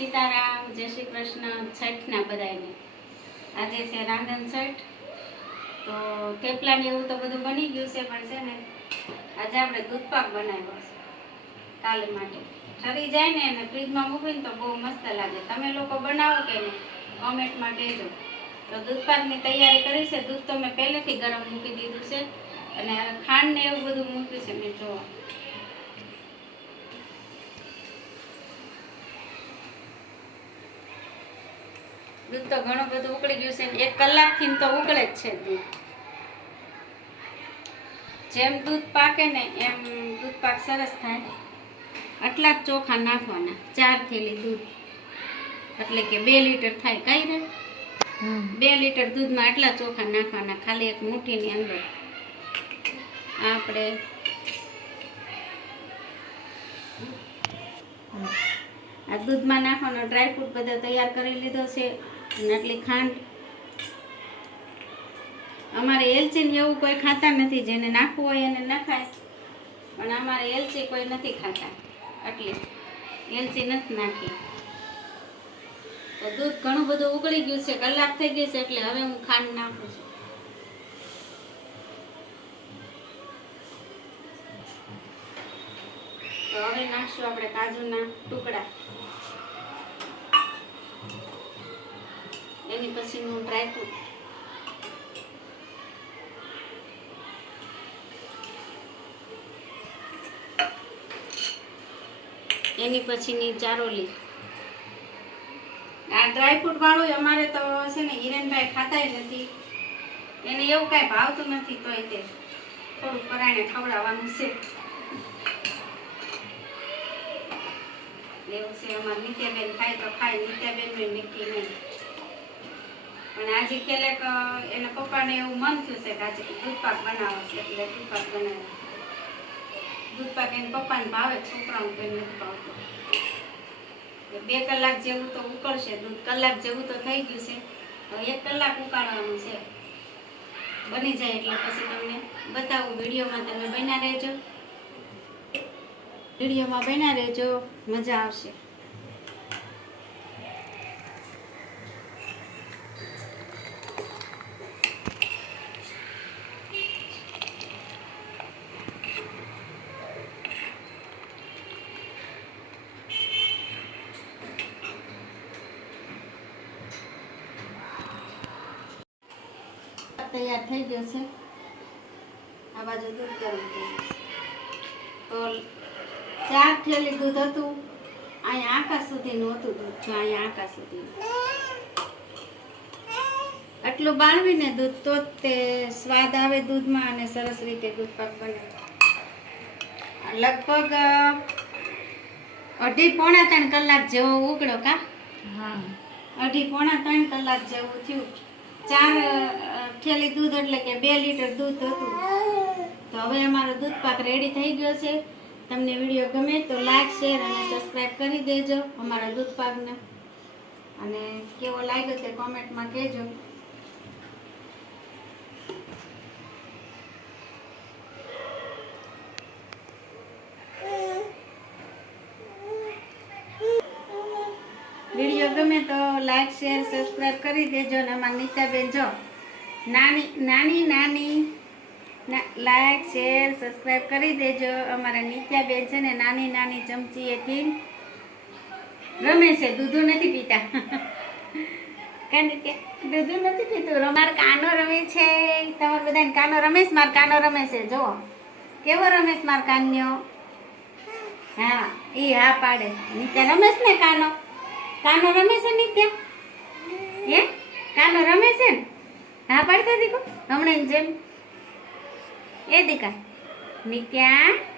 સીતારામ, જય શ્રી કૃષ્ણ, છઠના બધાને આજે છે રાંધણ છઠ. તો થેપલાને એવું તો બધું બની ગયું છે, પણ છે ને, આજે આપણે દૂધપાક બનાવ્યો છે, કાલે માટે. ઠરી જાય ને અને ફ્રીજમાં મૂકીને તો બહુ મસ્ત લાગે. તમે લોકો બનાવો કે નહીં, કોમેન્ટમાં કહેજો. તો દૂધપાકની તૈયારી કરી છે. દૂધ તો મેં પહેલેથી ગરમ મૂકી દીધું છે. અને ખાંડ ને એવું બધું મૂક્યું છે, મેં જોવા. દૂધ તો ઘણું બધું ઉકળી ગયું છે એક કલાકથી તો ઉકળે જ છે દૂધ. જેમ દૂધ પાકે ને એમ દૂધ પાક સરસ થાય. આટલા જ ચોખા નાખવાના ચાર થેલી દૂધ. એટલે કે બે લીટર થાય કઈ રે. બે લીટર દૂધમાં આટલા ચોખા નાખવાના ખાલી એક મુઠ્ઠીની અંદર. આપણે આ દૂધમાં નાખવાનો ડ્રાયફ્રૂટ બધો તૈયાર કરી લીધો છે. અને ખાંડ. અમારે એલચી ને એવું કોઈ ખાતા નથી, જેને નાખવું હોય એને નખાય પણ અમારે એલચી કોઈ નથી ખાતા. એટલે એલચી નથી નાખી. તો દૂધ ઘણું બધું ઉકળી ગયું છે, કલાક થઈ ગઈ છે, એટલે હવે હું ખાંડ નાખું છું. તો હવે નાખશું આપણે કાજુના ટુકડા. એની પછીનું ડ્રાયફ્રૂટ એની પછીની ચારોલી આ ડ્રાયફ્રૂટ વાળું અમારે તો છે ને હિરેનભાઈ ખાતાય નથી. એને એવું કાંઈ ભાવતું નથી તોય તે થોડું પરાણે ખવડાવવાનું છે. એવું છે, અમારે નીત્યાબેન ખાય તો ખાય નિત્યાબેન ને નક્કી નહીં. પણ આજે ખેલેક એના પપ્પાને એવું મન થયું છે કે આજે દૂધપાક બનાવો છે, એટલે દૂધપાક બનાવ્યો. દૂધપાક એને પપ્પાને ભાવે, છોકરાઓને કંઈ નથી ભાવતો. બે કલાક જેવું તો ઉકળશે, દૂધ કલાક જેવું તો થઈ ગયું છે. હવે એક કલાક ઉકાળવાનું છે. બની જાય એટલે પછી તમને બતાવું. વિડીયોમાં તમે બન્યા રહેજો. વિડીયોમાં બન્યા રહેજો. મજા આવશે. તૈયાર થઈ ગયો છે. આ બાજુ દૂધ ગરમ. તો ચાર થેલી દૂધ હતું. અહીંયા આકાશ સુધીનું હતું દૂધ જો અહીંયા આકાશ સુધીનું આટલું બાળવીને દૂધ તો તે સ્વાદ આવે દૂધમાં અને સરસ રીતે દૂધ પાક બને. લગભગ અઢી પોણા ત્રણ કલાક જેવો ઉગડો કા? અઢી પોણા ત્રણ કલાક જેવું થયું. ચાર અ, દૂધ એટલે કે બે લીટર દૂધ હતું. તો હવે અમારો દૂધ પાક રેડી થઈ ગયો છે. તમને વીડિયો ગમે તો લાઈક શેર અને સબસ્ક્રાઈબ કરી દેજો અમારા દૂધ પાકને. અને કેવો લાગ્યો તે કોમેન્ટમાં કહેજો. વીડિયો ગમે તો લાઈક શેર સબસ્ક્રાઈબ કરી દેજો અને અમારા નીતાબેન જો. નાની નાની નાની. લાઈક શેર સબસ્ક્રાઈબ કરી દેજો. અમારા નિત્યાબેન છે ને નાની નાની ચમચીએથી રમે છે. દૂધું નથી પીતા. કા કે દૂધું નથી પીતું. મારો કાનો રમે છે. તમારે બધાને કાનો રમેશ મારો કાનો રમે છે. જુઓ. કેવો રમેશ માર કાન્યો? હા એ હા પાડે. નિત્યા રમેશ ને કાનો? કાનો રમે છે નિત્યા? હે? કાનો રમે છે ને? હા પડતા દીકો હમણાં જેમ. એ દીકા નિત્યા.